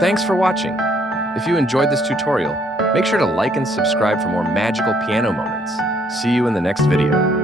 Thanks for watching. If you enjoyed this tutorial, make sure to like and subscribe for more magical piano moments. See you in the next video.